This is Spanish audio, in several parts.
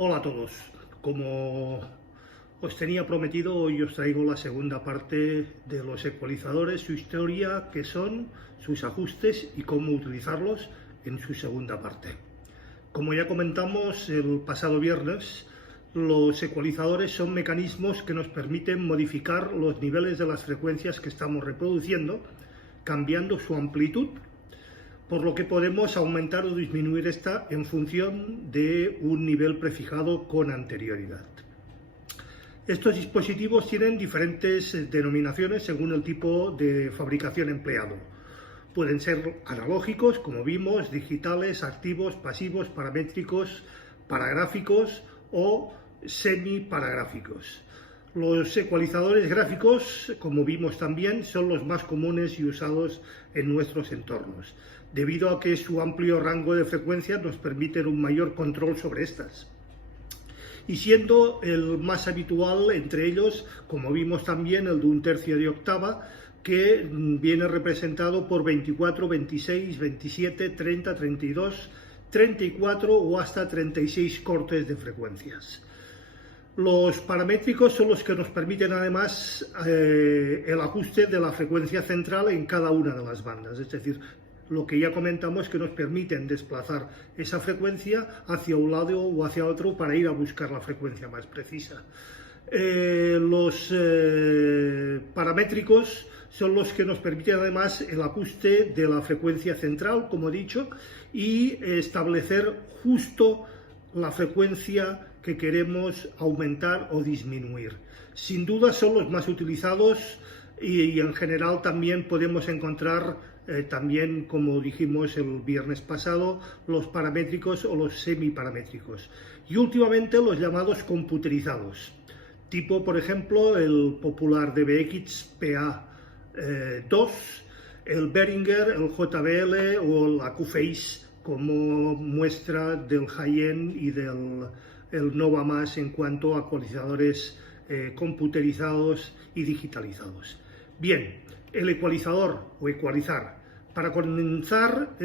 Hola a todos. Como os tenía prometido, hoy os traigo la segunda parte de los ecualizadores, su historia, qué son, sus ajustes y cómo utilizarlos en su segunda parte. Como ya comentamos el pasado viernes, los ecualizadores son mecanismos que nos permiten modificar los niveles de las frecuencias que estamos reproduciendo, cambiando su amplitud, por lo que podemos aumentar o disminuir esta en función de un nivel prefijado con anterioridad. Estos dispositivos tienen diferentes denominaciones según el tipo de fabricación empleado. Pueden ser analógicos, como vimos, digitales, activos, pasivos, paramétricos, paragráficos o semiparagráficos. Los ecualizadores gráficos, como vimos también, son los más comunes y usados en nuestros entornos, debido a que su amplio rango de frecuencias nos permite un mayor control sobre estas. Y siendo el más habitual entre ellos, como vimos también, el de 1/3 de octava, que viene representado por 24, 26, 27, 30, 32, 34 o hasta 36 cortes de frecuencias. Los paramétricos son los que nos permiten además el ajuste de la frecuencia central en cada una de las bandas, es decir, lo que ya comentamos, que nos permiten desplazar esa frecuencia hacia un lado o hacia otro para ir a buscar la frecuencia más precisa. Los paramétricos son los que nos permiten además el ajuste de la frecuencia central, como he dicho, y establecer justo la frecuencia que queremos aumentar o disminuir. Sin duda son los más utilizados y en general también podemos encontrar, también como dijimos el viernes pasado, los paramétricos o los semiparamétricos. Y últimamente los llamados computerizados, tipo por ejemplo el popular DBX PA2, el Behringer, el JBL o la QPhase, como muestra del high-end y del Nova Más en cuanto a ecualizadores computerizados y digitalizados. Bien, el ecualizador o ecualizar. Para comenzar,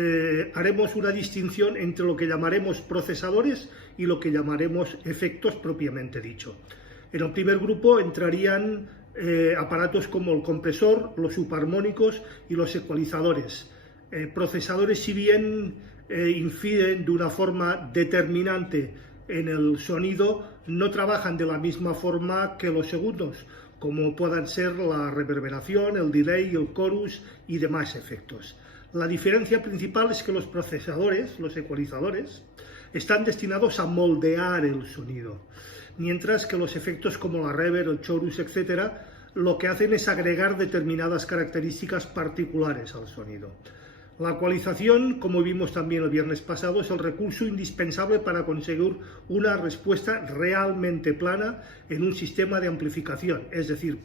haremos una distinción entre lo que llamaremos procesadores y lo que llamaremos efectos propiamente dicho. En el primer grupo entrarían aparatos como el compresor, los subarmónicos y los ecualizadores. Procesadores, si bien inciden de una forma determinante en el sonido, no trabajan de la misma forma que los segundos, como puedan ser la reverberación, el delay, el chorus y demás efectos. La diferencia principal es que los procesadores, los ecualizadores, están destinados a moldear el sonido, mientras que los efectos como la reverb, el chorus, etc., lo que hacen es agregar determinadas características particulares al sonido. La ecualización, como vimos también el viernes pasado, es el recurso indispensable para conseguir una respuesta realmente plana en un sistema de amplificación, es decir,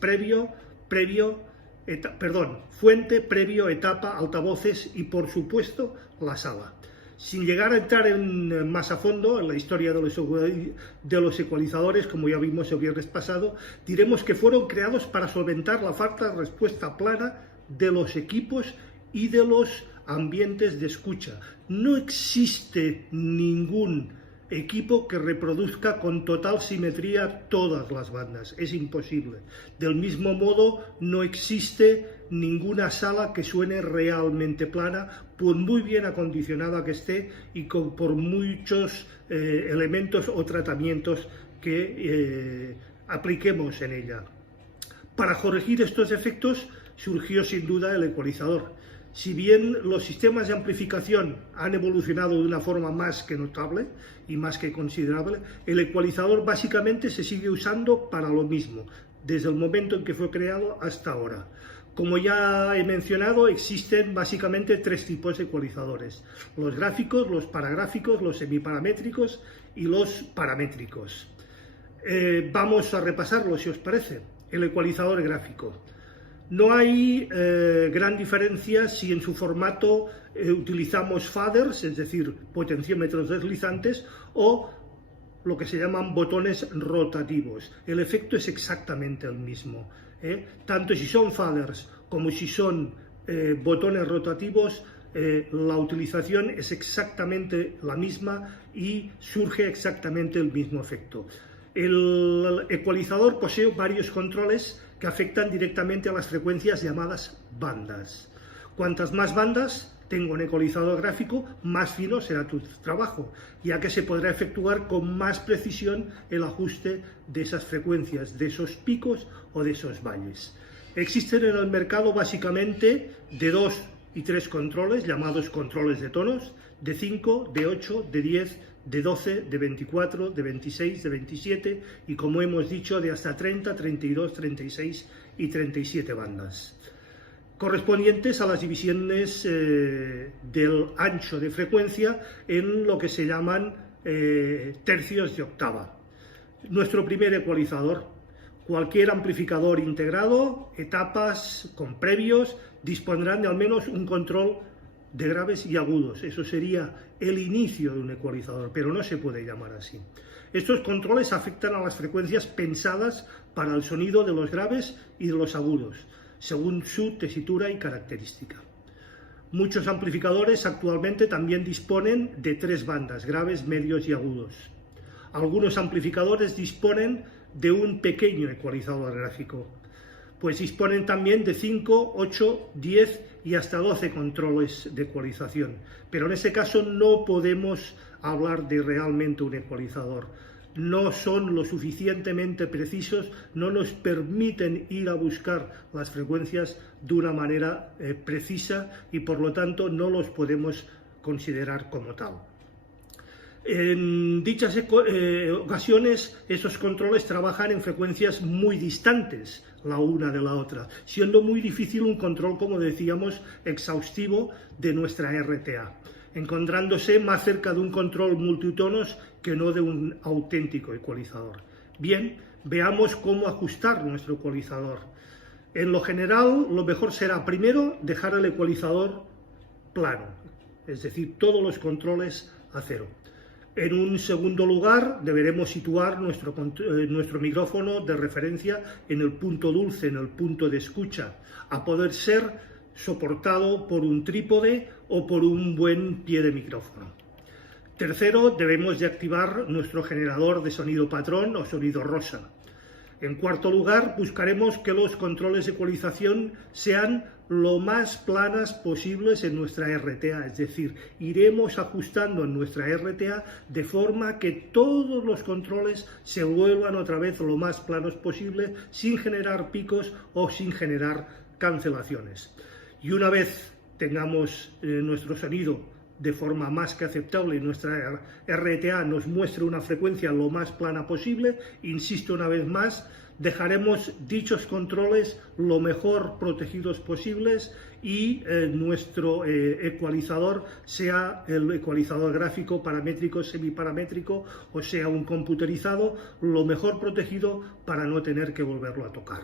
fuente, previo, etapa, altavoces y, por supuesto, la sala. Sin llegar a entrar más a fondo en la historia de los ecualizadores, como ya vimos el viernes pasado, diremos que fueron creados para solventar la falta de respuesta plana de los equipos y de los ambientes de escucha. No existe ningún equipo que reproduzca con total simetría todas las bandas, es imposible. Del mismo modo, no existe ninguna sala que suene realmente plana, por muy bien acondicionada que esté y por muchos elementos o tratamientos que apliquemos en ella. Para corregir estos efectos surgió sin duda el ecualizador. Si bien los sistemas de amplificación han evolucionado de una forma más que notable y más que considerable, el ecualizador básicamente se sigue usando para lo mismo, desde el momento en que fue creado hasta ahora. Como ya he mencionado, existen básicamente tres tipos de ecualizadores: los gráficos, los paragráficos, los semiparamétricos y los paramétricos. Vamos a repasarlo, si os parece. El ecualizador gráfico. No hay gran diferencia si en su formato utilizamos faders, es decir, potenciómetros deslizantes, o lo que se llaman botones rotativos. El efecto es exactamente el mismo. Tanto si son faders como si son botones rotativos, la utilización es exactamente la misma y surge exactamente el mismo efecto. El ecualizador posee varios controles que afectan directamente a las frecuencias llamadas bandas. Cuantas más bandas tengo un ecualizador gráfico, más fino será tu trabajo, ya que se podrá efectuar con más precisión el ajuste de esas frecuencias, de esos picos o de esos valles. Existen en el mercado básicamente de 2 y 3 controles, llamados controles de tonos, de 5, de 8, de 10, de 12, de 24, de 26, de 27 y, como hemos dicho, de hasta 30, 32, 36 y 37 bandas, correspondientes a las divisiones del ancho de frecuencia en lo que se llaman tercios de octava. Nuestro primer ecualizador. Cualquier amplificador integrado, etapas con previos, dispondrán de al menos un control de graves y agudos. Eso sería el inicio de un ecualizador, pero no se puede llamar así. Estos controles afectan a las frecuencias pensadas para el sonido de los graves y de los agudos, según su tesitura y característica. Muchos amplificadores actualmente también disponen de 3 bandas, graves, medios y agudos. Algunos amplificadores disponen de un pequeño ecualizador gráfico, pues disponen también de 5, 8, 10 y hasta 12 controles de ecualización, pero en ese caso no podemos hablar de realmente un ecualizador. No son lo suficientemente precisos, no nos permiten ir a buscar las frecuencias de una manera precisa y por lo tanto no los podemos considerar como tal. En dichas ocasiones, esos controles trabajan en frecuencias muy distantes la una de la otra, siendo muy difícil un control, como decíamos, exhaustivo de nuestra RTA, encontrándose más cerca de un control multitonos que no de un auténtico ecualizador. Bien, veamos cómo ajustar nuestro ecualizador. En lo general, lo mejor será primero dejar el ecualizador plano, es decir, todos los controles a cero. En un segundo lugar, deberemos situar nuestro micrófono de referencia en el punto dulce, en el punto de escucha, a poder ser soportado por un trípode o por un buen pie de micrófono. Tercero, debemos de activar nuestro generador de sonido patrón o sonido rosa. En cuarto lugar, buscaremos que los controles de ecualización sean lo más planas posibles en nuestra RTA, es decir, iremos ajustando en nuestra RTA de forma que todos los controles se vuelvan otra vez lo más planos posible, sin generar picos o sin generar cancelaciones. Y una vez tengamos nuestro sonido de forma más que aceptable y nuestra RTA nos muestre una frecuencia lo más plana posible, insisto una vez más, dejaremos dichos controles lo mejor protegidos posibles y nuestro ecualizador, sea el ecualizador gráfico, paramétrico, semiparamétrico o sea un computerizado, lo mejor protegido para no tener que volverlo a tocar.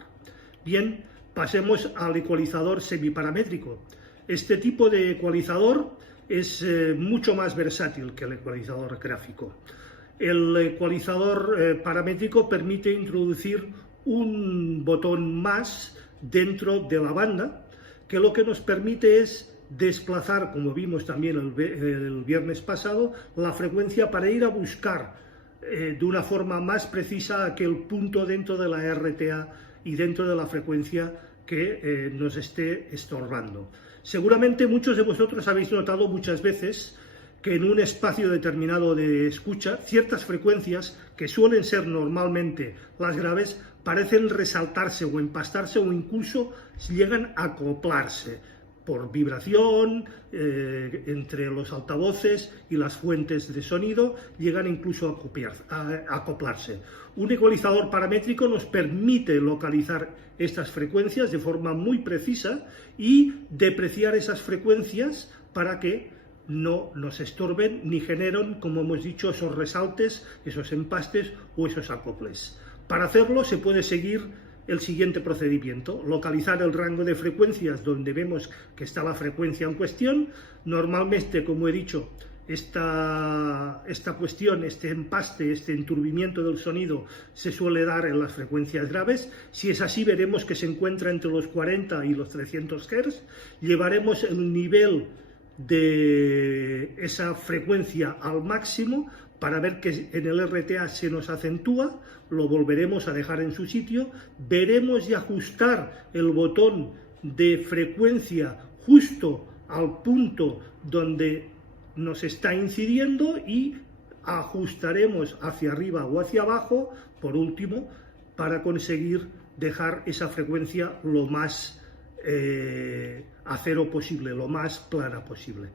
Bien, pasemos al ecualizador semiparamétrico. Este tipo de ecualizador es mucho más versátil que el ecualizador gráfico. El ecualizador paramétrico permite introducir un botón más dentro de la banda, que lo que nos permite es desplazar, como vimos también el viernes pasado, la frecuencia para ir a buscar de una forma más precisa aquel punto dentro de la RTA y dentro de la frecuencia que nos esté estorbando. Seguramente muchos de vosotros habéis notado muchas veces que en un espacio determinado de escucha, ciertas frecuencias, que suelen ser normalmente las graves, parecen resaltarse o empastarse o incluso llegan a acoplarse por vibración entre los altavoces y las fuentes de sonido, llegan incluso a acoplarse. Un ecualizador paramétrico nos permite localizar estas frecuencias de forma muy precisa y depreciar esas frecuencias para que no nos estorben ni generen, como hemos dicho, esos resaltes, esos empastes o esos acoples. Para hacerlo se puede seguir el siguiente procedimiento: localizar el rango de frecuencias donde vemos que está la frecuencia en cuestión. Normalmente, como he dicho, esta cuestión, este empaste, este enturbimiento del sonido se suele dar en las frecuencias graves. Si es así, veremos que se encuentra entre los 40 y los 300 Hz. Llevaremos el nivel de esa frecuencia al máximo para ver que en el RTA se nos acentúa, lo volveremos a dejar en su sitio, veremos y ajustar el botón de frecuencia justo al punto donde nos está incidiendo y ajustaremos hacia arriba o hacia abajo, por último, para conseguir dejar esa frecuencia lo más a cero posible, lo más plana posible.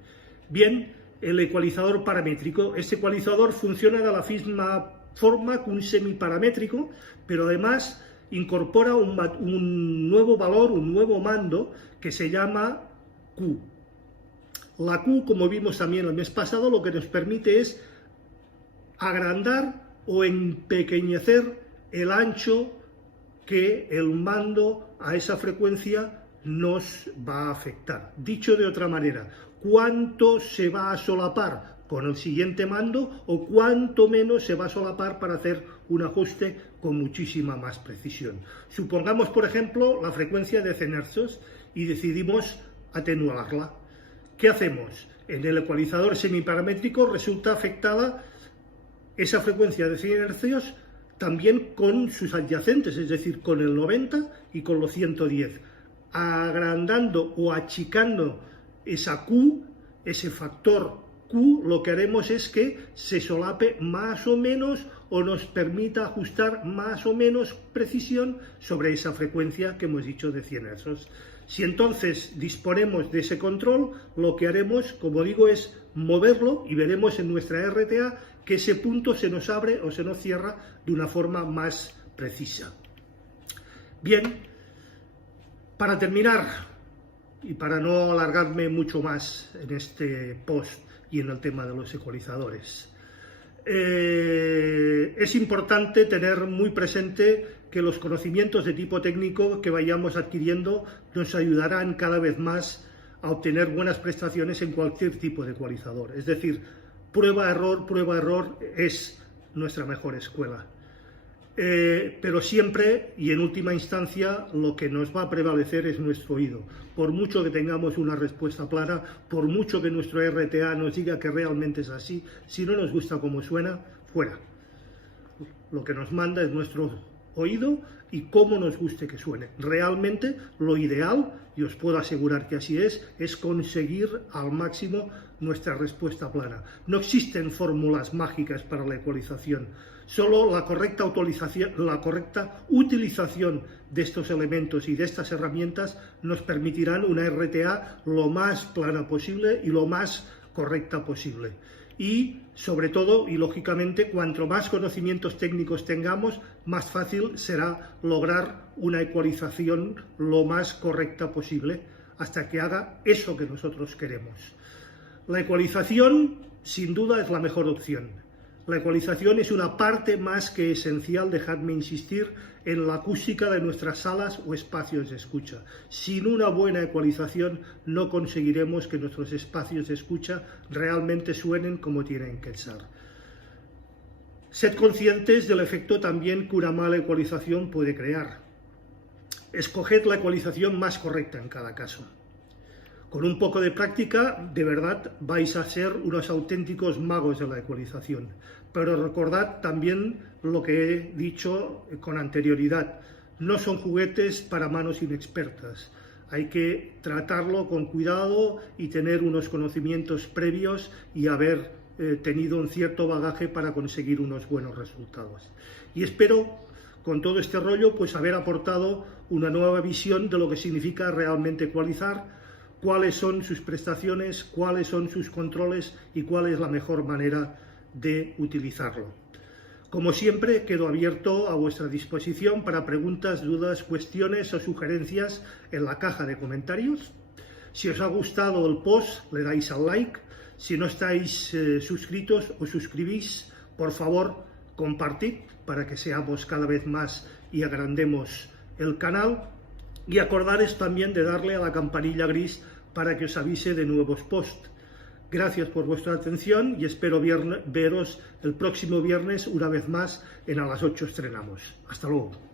Bien, el ecualizador paramétrico. Este ecualizador funciona de la misma forma que un semiparamétrico, pero además incorpora un nuevo valor, un nuevo mando que se llama Q. La Q, como vimos también el mes pasado, lo que nos permite es agrandar o empequeñecer el ancho que el mando a esa frecuencia nos va a afectar. Dicho de otra manera, ¿cuánto se va a solapar con el siguiente mando o cuánto menos se va a solapar para hacer un ajuste con muchísima más precisión? Supongamos, por ejemplo, la frecuencia de 100 Hz y decidimos atenuarla. ¿Qué hacemos? En el ecualizador semiparamétrico resulta afectada esa frecuencia de 100 Hz también con sus adyacentes, es decir, con el 90 y con los 110. Agrandando o achicando esa Q, ese factor Q, lo que haremos es que se solape más o menos o nos permita ajustar más o menos precisión sobre esa frecuencia que hemos dicho de 100 Hz. Si entonces disponemos de ese control, lo que haremos, como digo, es moverlo y veremos en nuestra RTA que ese punto se nos abre o se nos cierra de una forma más precisa. Bien, para terminar y para no alargarme mucho más en este post y en el tema de los ecualizadores, es importante tener muy presente que los conocimientos de tipo técnico que vayamos adquiriendo nos ayudarán cada vez más a obtener buenas prestaciones en cualquier tipo de ecualizador. Es decir, prueba, error es nuestra mejor escuela. Pero siempre y en última instancia lo que nos va a prevalecer es nuestro oído. Por mucho que tengamos una respuesta clara, por mucho que nuestro RTA nos diga que realmente es así, si no nos gusta cómo suena, fuera. Lo que nos manda es nuestro oído y cómo nos guste que suene. Realmente lo ideal, y os puedo asegurar que así es conseguir al máximo nuestra respuesta plana. No existen fórmulas mágicas para la ecualización. Solo la correcta utilización de estos elementos y de estas herramientas nos permitirán una RTA lo más plana posible y lo más correcta posible. Y, sobre todo, y lógicamente, cuanto más conocimientos técnicos tengamos, más fácil será lograr una ecualización lo más correcta posible, hasta que haga eso que nosotros queremos. La ecualización, sin duda, es la mejor opción. La ecualización es una parte más que esencial, dejadme insistir, en la acústica de nuestras salas o espacios de escucha. Sin una buena ecualización no conseguiremos que nuestros espacios de escucha realmente suenen como tienen que ser. Sed conscientes del efecto también que una mala ecualización puede crear. Escoged la ecualización más correcta en cada caso. Con un poco de práctica, de verdad, vais a ser unos auténticos magos de la ecualización. Pero recordad también lo que he dicho con anterioridad. No son juguetes para manos inexpertas. Hay que tratarlo con cuidado y tener unos conocimientos previos y haber tenido un cierto bagaje para conseguir unos buenos resultados. Y espero, con todo este rollo, pues haber aportado una nueva visión de lo que significa realmente ecualizar, cuáles son sus prestaciones, cuáles son sus controles y cuál es la mejor manera de utilizarlo. Como siempre, quedo abierto a vuestra disposición para preguntas, dudas, cuestiones o sugerencias en la caja de comentarios. Si os ha gustado el post, le dais al like. Si no estáis suscritos o suscribís, por favor, compartid para que seamos cada vez más y agrandemos el canal. Y acordaros también de darle a la campanilla gris para que os avise de nuevos posts. Gracias por vuestra atención y espero veros el próximo viernes una vez más en A las 8 estrenamos. Hasta luego.